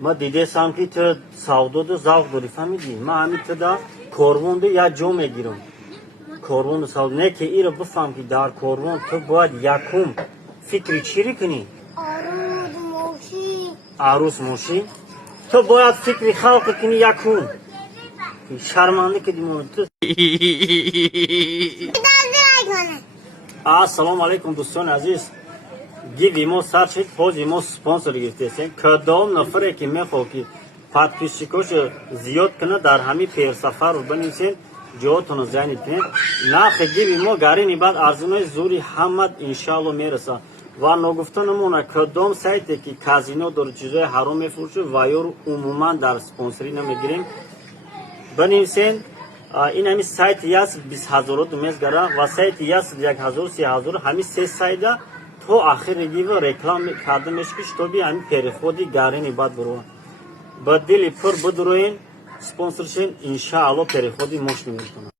ما دیدم که تو سعودو دو زاویه داری فهمیدی؟ ما همین تدا کاروان یا جام میگیرم. کاروان سعود نه که ایرو بفهم که در کاروان تو باید یکم فکری چیری کنی؟ عروس موشی. تو باید فکری خلق کنی یکم. شرمنده که دیمون تو. السلام علیکم دوستان عزیز. گیوی ما سرچیت پوزی ما سپانسر گرفتیم. کدام نفره که میخواد که پادپیشکوش زیاد کنه در همین پیر سفر رو بنویسین جاتون زنید کنید. نخ گیوی ما گارینی بعد ارزونای زوری همه انشالله میرسه. و نگفتنمونه کدام سایتی که کازینو داره چیزای حرام میفروشه و یا عموما در سپانسری نمیگیریم. بنویسین این همین سایتی است 20,000 میزگره و سایتی است 1,000 3,000 همین سه سایت تو آخر گیو رکلام کرده میشکش تو بی همین پیر خودی گارینی بعد برو با دلی پر بدروین سپانسرشین انشاءالله پیر خودی مشت میکنه.